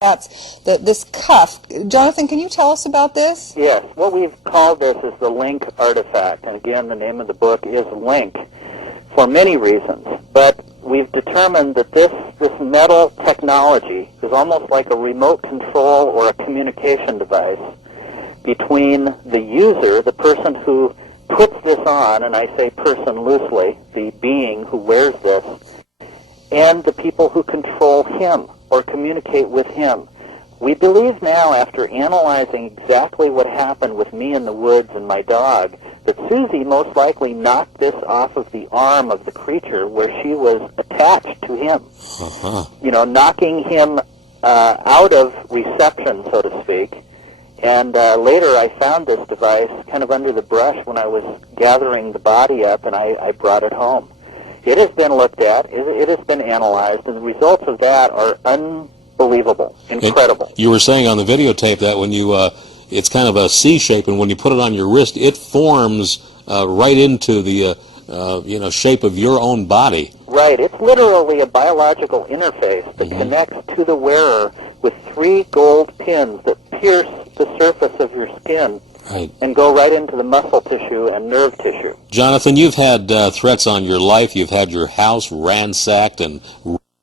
this cuff. Jonathan, can you tell us about this? Yes. What we've called this is the Link artifact. And again, the name of the book is Link for many reasons. But we've determined that this metal technology is almost like a remote control or a communication device between the user, the person who puts this on, and I say person loosely, the being who wears this, and the people who control him or communicate with him. We believe now, after analyzing exactly what happened with me in the woods and my dog, that Susie most likely knocked this off of the arm of the creature where she was attached to him. You know, knocking him out of reception, so to speak. And later I found this device kind of under the brush when I was gathering the body up, and I brought it home. It has been looked at, it has been analyzed, and the results of that are unbelievable, incredible. You were saying on the videotape that when you, it's kind of a C shape, and when you put it on your wrist, it forms right into the shape of your own body. Right. It's literally a biological interface that connects to the wearer with 3 gold pins that pierce the surface of your skin. Right. And go right into the muscle tissue and nerve tissue. Jonathan, you've had threats on your life. You've had your house ransacked and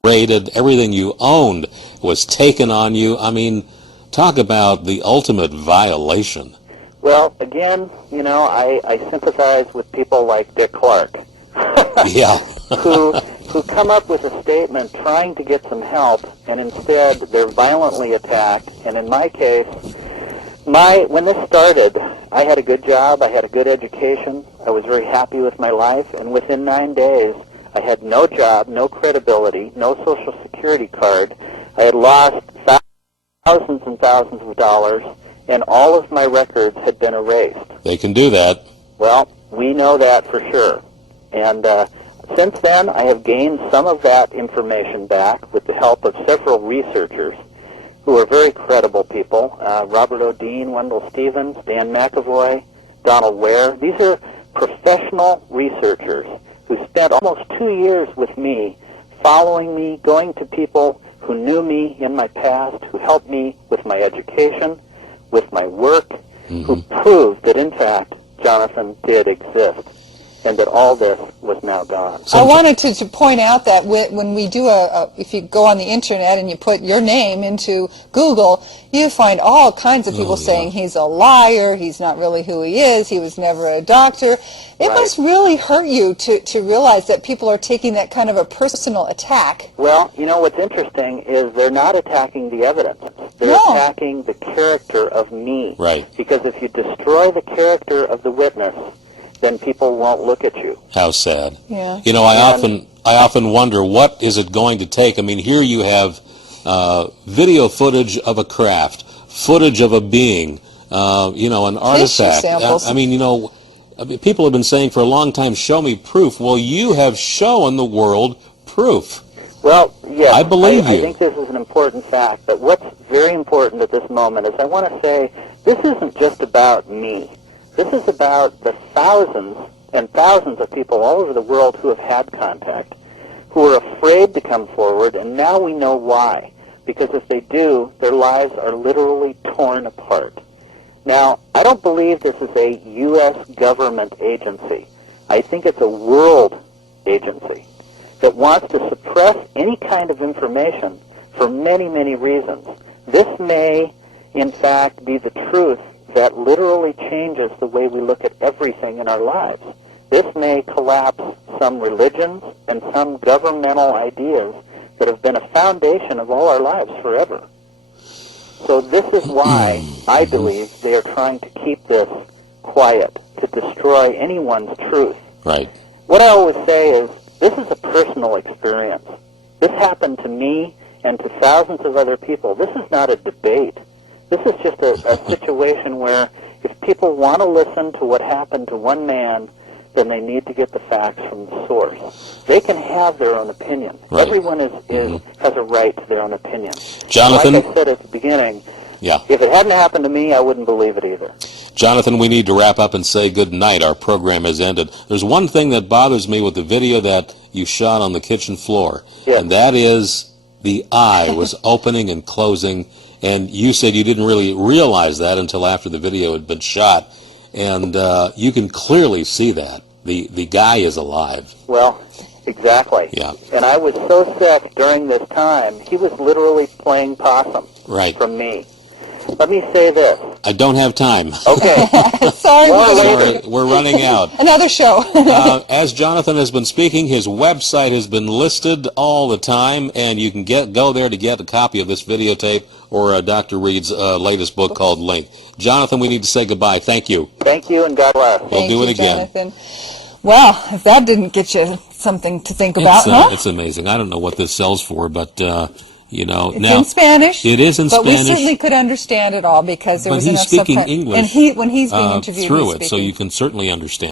raided. Everything you owned was taken on you. I mean, talk about the ultimate violation. Well, again, you know, I sympathize with people like Dick Clark. Yeah. who come up with a statement trying to get some help, and instead they're violently attacked. And in my case, when this started, I had a good job, I had a good education, I was very happy with my life, and within 9 days, I had no job, no credibility, no Social Security card. I had lost thousands and thousands of dollars, and all of my records had been erased. They can do that. Well, we know that for sure. And since then, I have gained some of that information back with the help of several researchers who are very credible people. Robert O'Dean, Wendell Stevens, Dan McAvoy, Donald Ware. These are professional researchers who spent almost 2 years with me, following me, going to people who knew me in my past, who helped me with my education, with my work, who proved that, in fact, Jonathan did exist, and that all this was now gone. I wanted to point out that when we do if you go on the internet and you put your name into Google, you find all kinds of people saying he's a liar, he's not really who he is, he was never a doctor. It must really hurt you to realize that people are taking that kind of a personal attack. Well, you know, what's interesting is they're not attacking the evidence. They're attacking the character of me. Right. Because if you destroy the character of the witness, then people won't look at you. How sad. Yeah. You know, I often wonder, what is it going to take? I mean, here you have video footage of a craft, footage of a being, an artifact. Samples. I mean, people have been saying for a long time, show me proof. Well, you have shown the world proof. Well, yes, I believe you. I think this is an important fact, but what's very important at this moment is I want to say this isn't just about me. This is about the thousands and thousands of people all over the world who have had contact, who are afraid to come forward, and now we know why. Because if they do, their lives are literally torn apart. Now, I don't believe this is a U.S. government agency. I think it's a world agency that wants to suppress any kind of information for many, many reasons. This may, in fact, be the truth that literally changes the way we look at everything in our lives. This may collapse some religions and some governmental ideas that have been a foundation of all our lives forever. So this is why I believe they are trying to keep this quiet, to destroy anyone's truth. Right. What I always say is, this is a personal experience. This happened to me and to thousands of other people. This is not a debate. This is just a situation where if people want to listen to what happened to one man, then they need to get the facts from the source. They can have their own opinion. Right. Everyone has a right to their own opinion. Jonathan? Like I said at the beginning, if it hadn't happened to me, I wouldn't believe it either. Jonathan, we need to wrap up and say good night. Our program has ended. There's one thing that bothers me with the video that you shot on the kitchen floor, and that is the eye was opening and closing, and you said you didn't really realize that until after the video had been shot, and you can clearly see that. The guy is alive. Well, exactly. Yeah. And I was so sick during this time, he was literally playing possum Right. from me. Let me say this. I don't have time. Okay. Sorry, Sorry, we're running out. another show. As Jonathan has been speaking, his website has been listed all the time, and you can go there to get a copy of this videotape or Dr. Reed's latest book called Link. Jonathan, we need to say goodbye. Thank you. Thank you, and God bless. We'll do it again. Jonathan. Well, if that didn't get you something to think about, It's amazing. I don't know what this sells for, but you know, It's now in Spanish. it is in but Spanish. we certainly could understand it all because there But was he's enough speaking subtitles. English And when he's being interviewed, through he's it, so speaking. you can certainly understand.